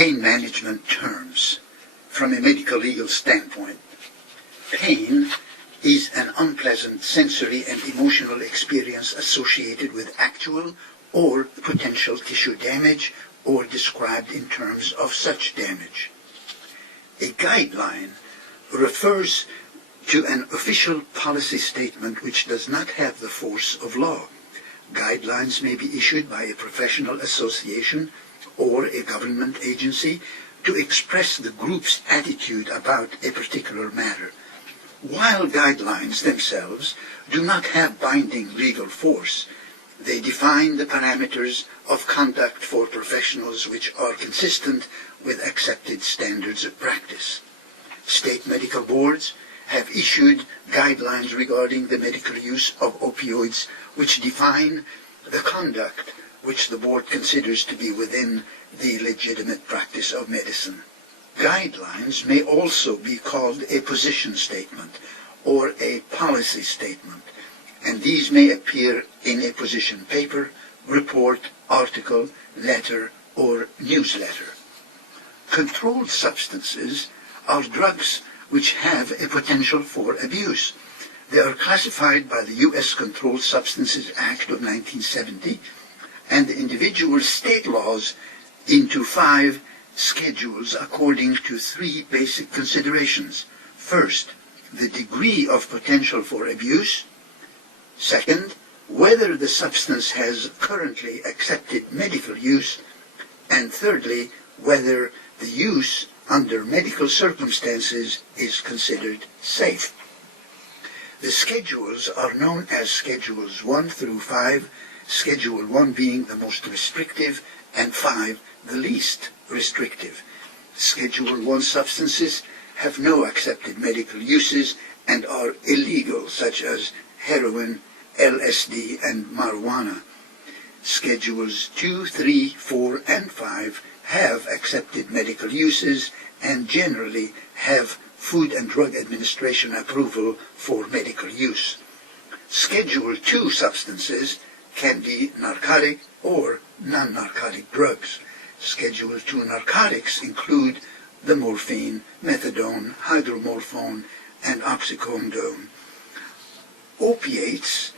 pain management terms from a medical legal standpoint. Pain is an unpleasant sensory and emotional experience associated with actual or potential tissue damage or described in terms of such damage. A guideline refers to an official policy statement which does not have the force of law. Guidelines may be issued by a professional association or a government agency to express the group's attitude about a particular matter. While guidelines themselves do not have binding legal force, they define the parameters of conduct for professionals which are consistent with accepted standards of practice. State medical boards have issued guidelines regarding the medical use of opioids which define the conduct which the board considers to be within the legitimate practice of medicine. Guidelines may also be called a position statement or a policy statement, and these may appear in a position paper, report, article, letter, or newsletter. Controlled substances are drugs which have a potential for abuse. They are classified by the U.S. Controlled Substances Act of 1970 and the individual state laws into 5 schedules according to 3 basic considerations. First, the degree of potential for abuse. Second, whether the substance has currently accepted medical use. And thirdly, whether the use under medical circumstances is considered safe. The schedules are known as Schedules 1 through 5, Schedule 1 being the most restrictive and 5 the least restrictive. Schedule 1 substances have no accepted medical uses and are illegal, such as heroin, LSD, and marijuana. Schedules 2, 3, 4, and 5 have accepted medical uses and generally have Food and Drug Administration approval for medical use. Schedule 2 substances can be narcotic or non-narcotic drugs. Schedule 2 narcotics include the morphine, methadone, hydromorphone, and oxycodone. Opiates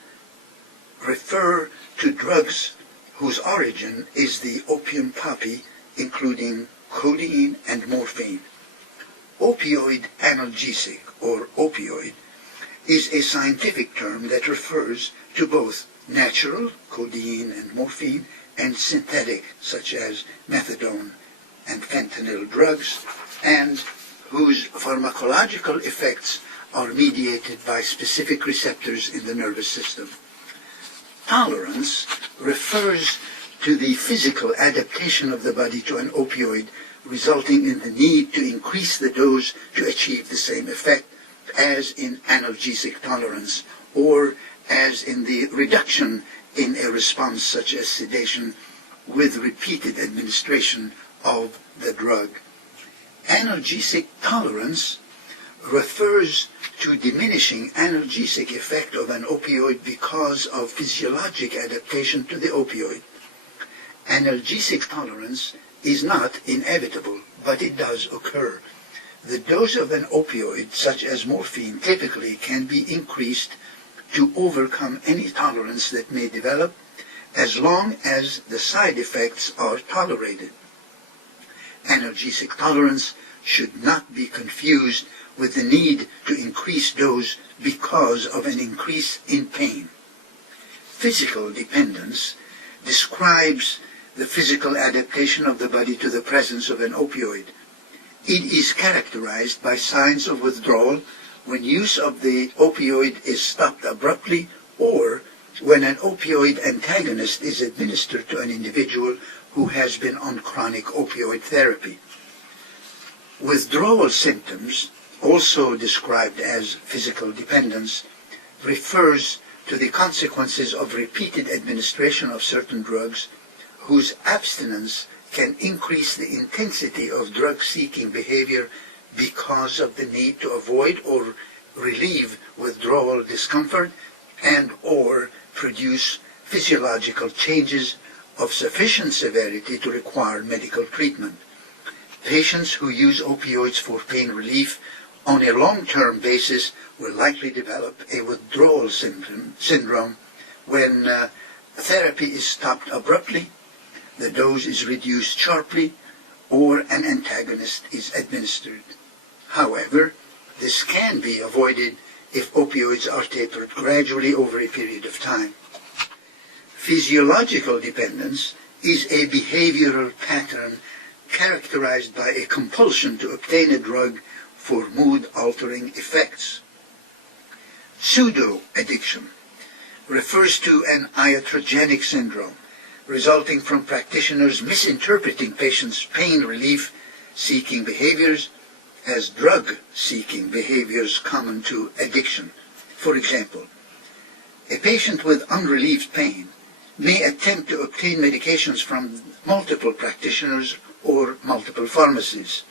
refer to drugs whose origin is the opium poppy, including codeine and morphine. Opioid analgesic, or opioid, is a scientific term that refers to both natural, codeine and morphine, and synthetic, such as methadone and fentanyl drugs, and whose pharmacological effects are mediated by specific receptors in the nervous system. Tolerance refers to the physical adaptation of the body to an opioid, resulting in the need to increase the dose to achieve the same effect as in analgesic tolerance, or as in the reduction in a response such as sedation with repeated administration of the drug. Analgesic tolerance refers to diminishing analgesic effect of an opioid because of physiologic adaptation to the opioid. Analgesic tolerance is not inevitable, but it does occur. The dose of an opioid, such as morphine, typically can be increased to overcome any tolerance that may develop, as long as the side effects are tolerated. Analgesic tolerance should not be confused with the need to increase dose because of an increase in pain. Physical dependence describes the physical adaptation of the body to the presence of an opioid. It is characterized by signs of withdrawal when use of the opioid is stopped abruptly, or when an opioid antagonist is administered to an individual who has been on chronic opioid therapy. Withdrawal symptoms, also described as physical dependence, refers to the consequences of repeated administration of certain drugs whose abstinence can increase the intensity of drug-seeking behavior because of the need to avoid or relieve withdrawal discomfort and or produce physiological changes of sufficient severity to require medical treatment. Patients who use opioids for pain relief on a long-term basis will likely develop a withdrawal syndrome when therapy is stopped abruptly, the dose is reduced sharply, or an antagonist is administered. However, this can be avoided if opioids are tapered gradually over a period of time. Physiological dependence is a behavioral pattern characterized by a compulsion to obtain a drug for mood-altering effects. Pseudo-addiction refers to an iatrogenic syndrome resulting from practitioners misinterpreting patients' pain relief-seeking behaviors as drug-seeking behaviors common to addiction. For example, a patient with unrelieved pain may attempt to obtain medications from multiple practitioners or multiple pharmacies.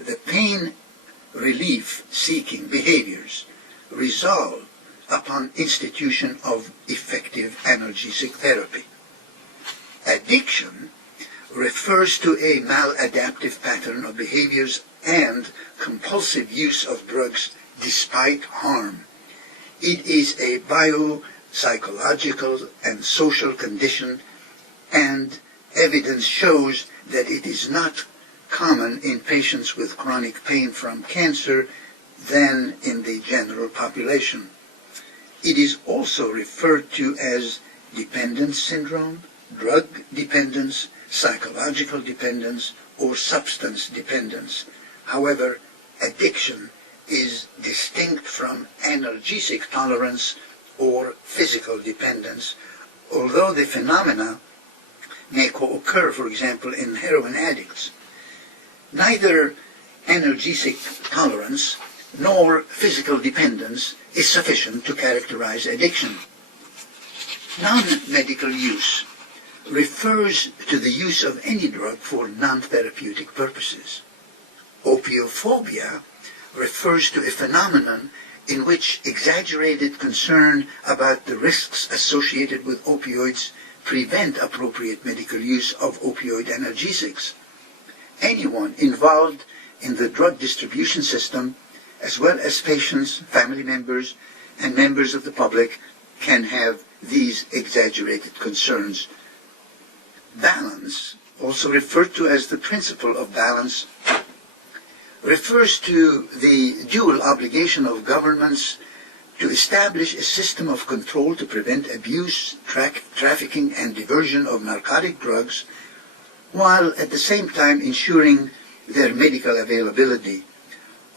The pain relief-seeking behaviors resolve upon institution of effective analgesic therapy. Addiction refers to a maladaptive pattern of behaviors and compulsive use of drugs despite harm. It is a biopsychological and social condition, and evidence shows that it is not common in patients with chronic pain from cancer than in the general population. It is also referred to as dependence syndrome, drug dependence, psychological dependence, or substance dependence. However, addiction is distinct from analgesic tolerance or physical dependence, although the phenomena may co-occur, for example, in heroin addicts. Neither analgesic tolerance nor physical dependence is sufficient to characterize addiction. Non-medical use refers to the use of any drug for non-therapeutic purposes. Opiophobia refers to a phenomenon in which exaggerated concern about the risks associated with opioids prevent appropriate medical use of opioid analgesics. Anyone involved in the drug distribution system, as well as patients, family members, and members of the public, can have these exaggerated concerns. Balance, also referred to as the principle of balance, refers to the dual obligation of governments to establish a system of control to prevent abuse, trafficking, and diversion of narcotic drugs, while at the same time ensuring their medical availability.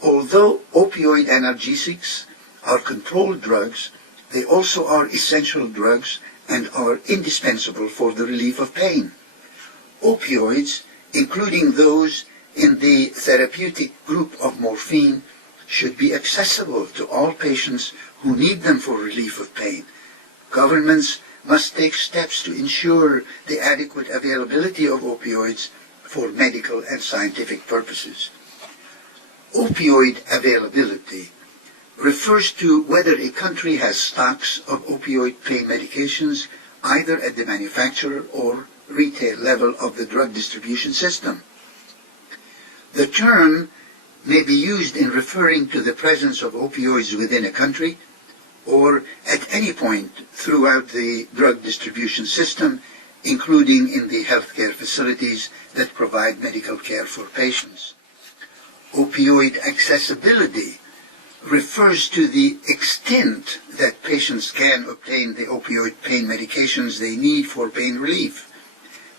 Although opioid analgesics are controlled drugs, they also are essential drugs and are indispensable for the relief of pain. Opioids, including those in the therapeutic group of morphine, should be accessible to all patients who need them for relief of pain. Governments must take steps to ensure the adequate availability of opioids for medical and scientific purposes. Opioid availability refers to whether a country has stocks of opioid pain medications either at the manufacturer or retail level of the drug distribution system. The term may be used in referring to the presence of opioids within a country or at any point throughout the drug distribution system, including in the healthcare facilities that provide medical care for patients. Opioid accessibility refers to the extent that patients can obtain the opioid pain medications they need for pain relief.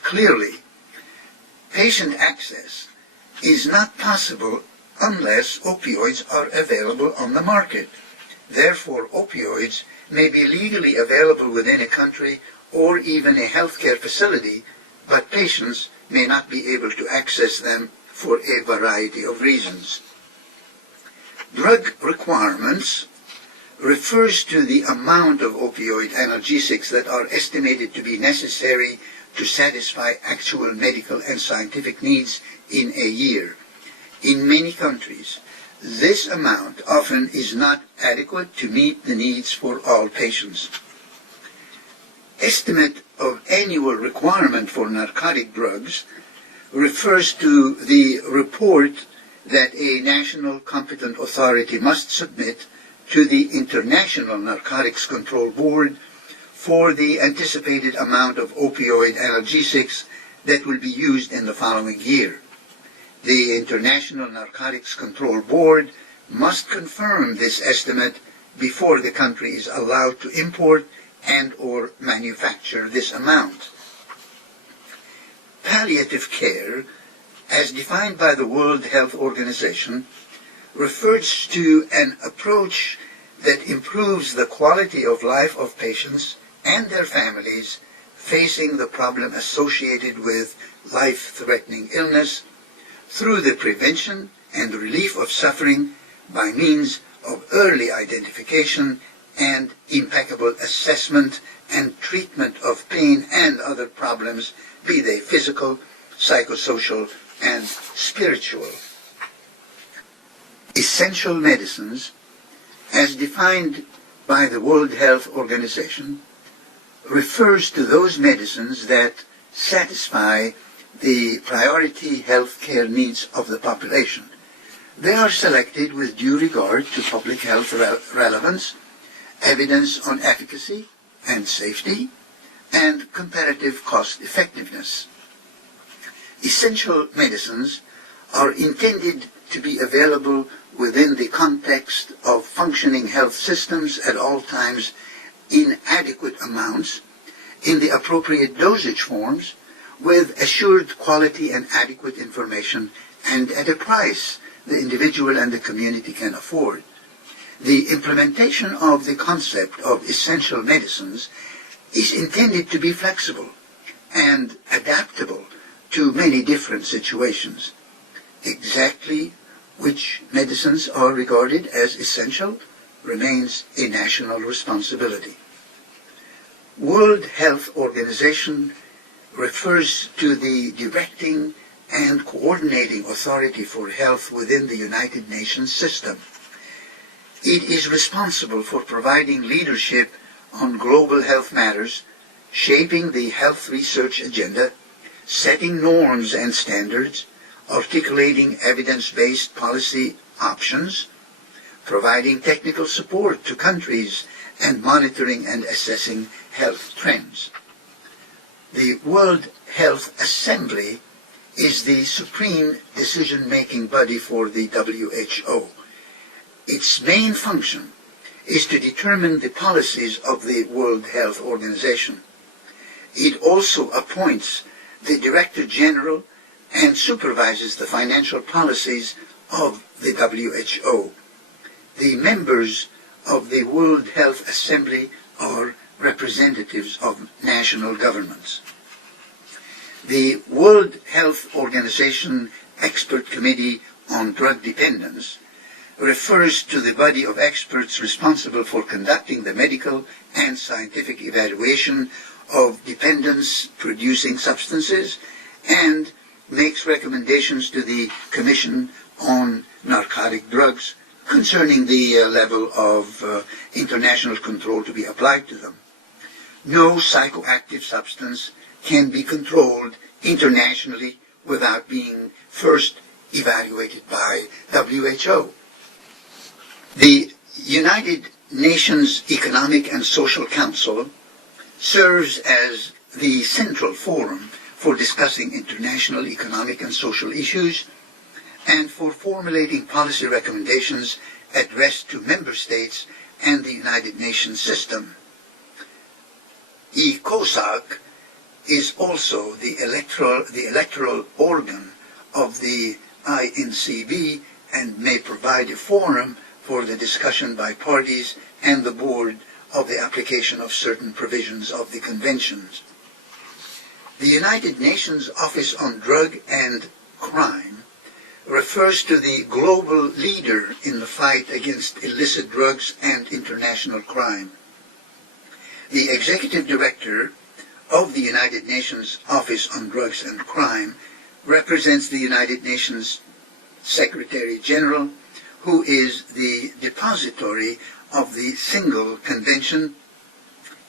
Clearly, patient access is not possible unless opioids are available on the market. Therefore, opioids may be legally available within a country or even a healthcare facility, but patients may not be able to access them for a variety of reasons. Drug requirements refers to the amount of opioid analgesics that are estimated to be necessary to satisfy actual medical and scientific needs in a year. In many countries, this amount often is not adequate to meet the needs for all patients. Estimate of annual requirement for narcotic drugs refers to the report that a national competent authority must submit to the International Narcotics Control Board for the anticipated amount of opioid analgesics that will be used in the following year. The International Narcotics Control Board must confirm this estimate before the country is allowed to import and/or manufacture this amount. Palliative care, as defined by the World Health Organization, refers to an approach that improves the quality of life of patients and their families facing the problem associated with life-threatening illness through the prevention and relief of suffering by means of early identification and impeccable assessment and treatment of pain and other problems, be they physical, psychosocial, and spiritual. Essential medicines, as defined by the World Health Organization, refers to those medicines that satisfy the priority health care needs of the population. They are selected with due regard to public health relevance, evidence on efficacy and safety, and comparative cost effectiveness. Essential medicines are intended to be available within the context of functioning health systems at all times in adequate amounts, in the appropriate dosage forms, with assured quality and adequate information, and at a price the individual and the community can afford. The implementation of the concept of essential medicines is intended to be flexible and adaptable to many different situations. Exactly which medicines are regarded as essential remains a national responsibility. World Health Organization refers to the directing and coordinating authority for health within the United Nations system. It is responsible for providing leadership on global health matters, shaping the health research agenda, setting norms and standards, articulating evidence-based policy options, providing technical support to countries, and monitoring and assessing health trends. The World Health Assembly is the supreme decision-making body for the WHO. Its main function is to determine the policies of the World Health Organization. It also appoints the Director General and supervises the financial policies of the WHO. The members of the World Health Assembly are representatives of national governments. The World Health Organization Expert Committee on Drug Dependence refers to the body of experts responsible for conducting the medical and scientific evaluation of dependence-producing substances and makes recommendations to the Commission on Narcotic Drugs concerning the level of international control to be applied to them. No psychoactive substance can be controlled internationally without being first evaluated by WHO. The United Nations Economic and Social Council serves as the central forum for discussing international economic and social issues and for formulating policy recommendations addressed to member states and the United Nations system. ECOSOC is also the electoral organ of the INCB and may provide a forum for the discussion by parties and the board of the application of certain provisions of the conventions. The United Nations Office on Drug and Crime refers to the global leader in the fight against illicit drugs and international crime. The Executive Director of the United Nations Office on Drugs and Crime represents the United Nations Secretary General, who is the depository of the single convention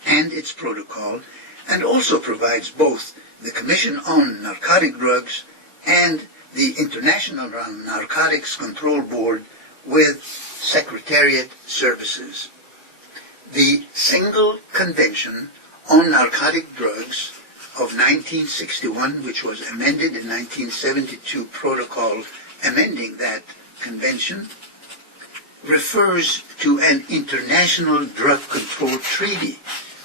and its protocol, and also provides both the Commission on Narcotic Drugs and the International Narcotics Control Board with Secretariat Services. The Single Convention on Narcotic Drugs of 1961, which was amended in 1972 protocol amending that convention, refers to an international drug control treaty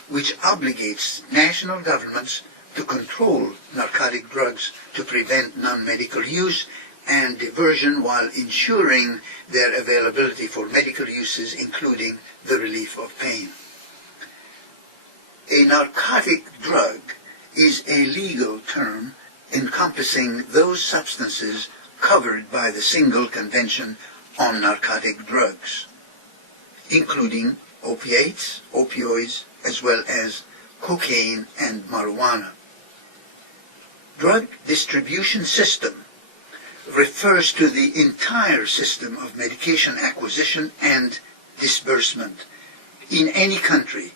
which obligates national governments to control narcotic drugs to prevent non-medical use and diversion while ensuring their availability for medical uses, including the relief of pain. A narcotic drug is a legal term encompassing those substances covered by the Single Convention on Narcotic Drugs, including opiates, opioids, as well as cocaine and marijuana. Drug distribution system refers to the entire system of medication acquisition and disbursement. In any country,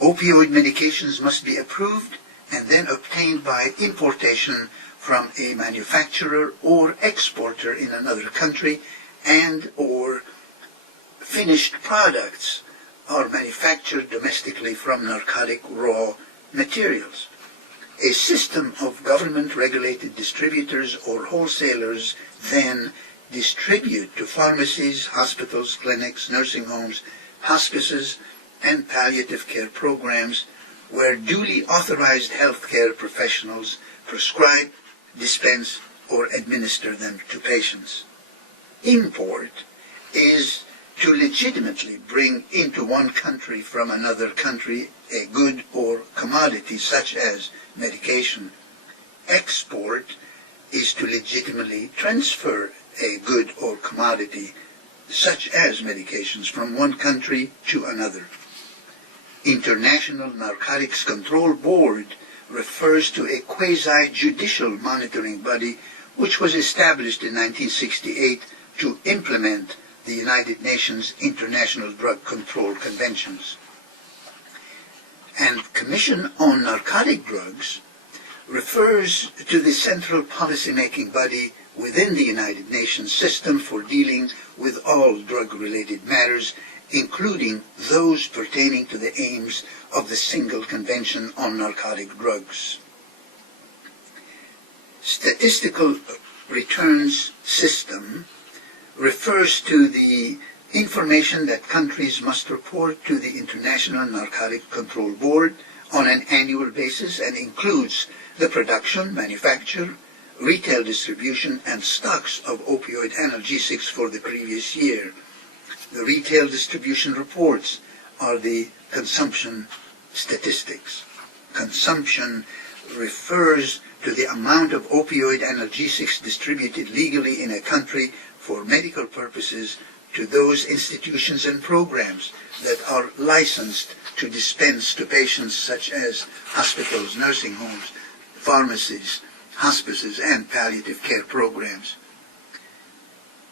opioid medications must be approved and then obtained by importation from a manufacturer or exporter in another country, and or finished products are manufactured domestically from narcotic raw materials. A system of government-regulated distributors or wholesalers then distribute to pharmacies, hospitals, clinics, nursing homes, hospices, and palliative care programs where duly authorized healthcare professionals prescribe, dispense, or administer them to patients. Import is to legitimately bring into one country from another country a good or commodity such as medication. Export is to legitimately transfer a good or commodity such as medications from one country to another. International Narcotics Control Board refers to a quasi-judicial monitoring body which was established in 1968 to implement the United Nations International Drug Control Conventions. And Commission on Narcotic Drugs refers to the central policy-making body within the United Nations system for dealing with all drug-related matters, including those pertaining to the aims of the Single Convention on Narcotic Drugs. Statistical Returns System refers to the information that countries must report to the International Narcotic Control Board on an annual basis and includes the production, manufacture, retail distribution, and stocks of opioid analgesics for the previous year. The retail distribution reports are the consumption statistics. Consumption refers to the amount of opioid analgesics distributed legally in a country for medical purposes to those institutions and programs that are licensed to dispense to patients such as hospitals, nursing homes, pharmacies, hospices, and palliative care programs.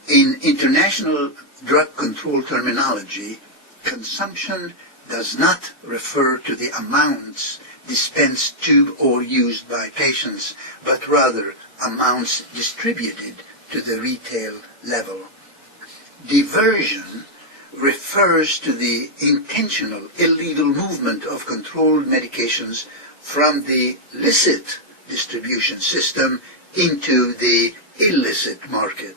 In international drug control terminology, consumption does not refer to the amounts dispensed to or used by patients, but rather amounts distributed to the retail level. Diversion refers to the intentional illegal movement of controlled medications from the licit distribution system into the illicit market.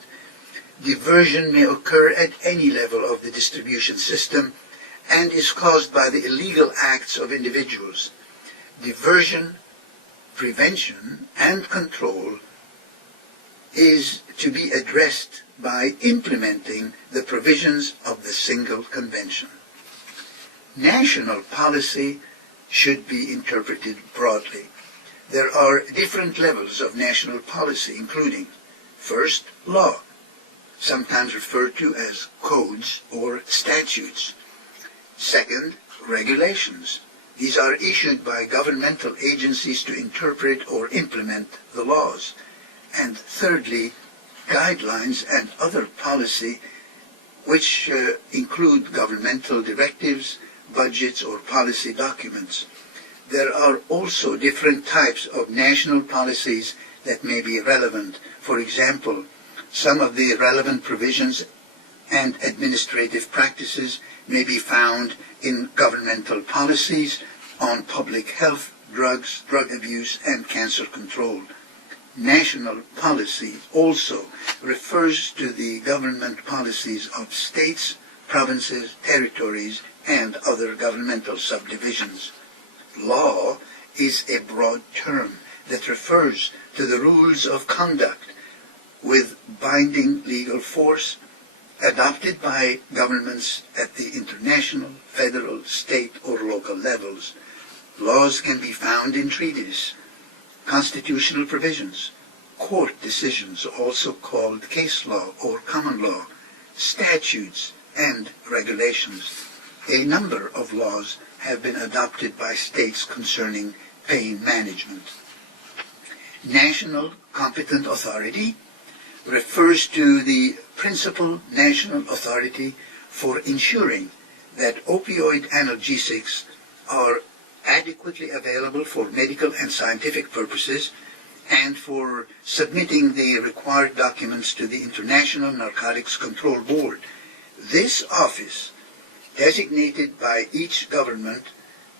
Diversion may occur at any level of the distribution system and is caused by the illegal acts of individuals. Diversion, prevention, and control is to be addressed by implementing the provisions of the Single Convention. National policy should be interpreted broadly. There are different levels of national policy, including, first, law, sometimes referred to as codes or statutes. Second, regulations. These are issued by governmental agencies to interpret or implement the laws. And thirdly, guidelines and other policy which include governmental directives, budgets, or policy documents. There are also different types of national policies that may be relevant. For example, some of the relevant provisions and administrative practices may be found in governmental policies on public health, drugs, drug abuse, and cancer control. National policy also refers to the government policies of states, provinces, territories, and other governmental subdivisions. Law is a broad term that refers to the rules of conduct with binding legal force adopted by governments at the international, federal, state, or local levels. Laws can be found in treaties, constitutional provisions, court decisions, also called case law or common law, statutes, and regulations. A number of laws have been adopted by states concerning pain management. National Competent Authority refers to the principal national authority for ensuring that opioid analgesics are adequately available for medical and scientific purposes and for submitting the required documents to the International Narcotics Control Board. This office, designated by each government,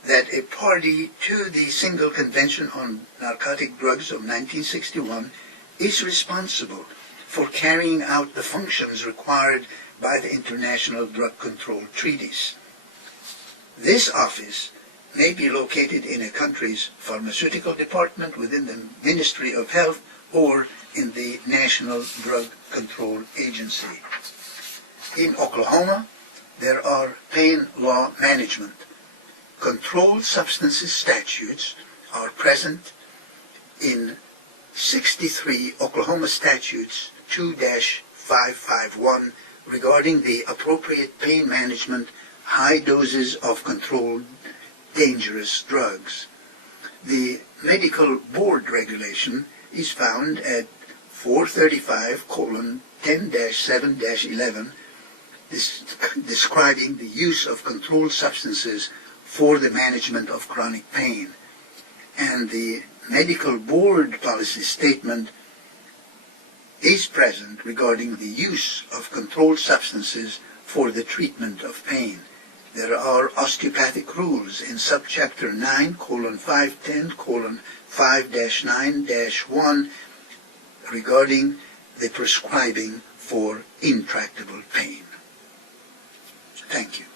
that a party to the Single Convention on Narcotic Drugs of 1961 is responsible for carrying out the functions required by the international drug control treaties. This office may be located in a country's pharmaceutical department within the Ministry of Health or in the National Drug Control Agency. In Oklahoma, there are pain law management. Controlled substances statutes are present in 63 Oklahoma statutes 2-551 regarding the appropriate pain management, high doses of controlled dangerous drugs. The medical board regulation is found at 435:10-7-11, describing the use of controlled substances for the management of chronic pain. And the medical board policy statement is present regarding the use of controlled substances for the treatment of pain. There are osteopathic rules in subchapter 9:510:5-9-1 regarding the prescribing for intractable pain. Thank you.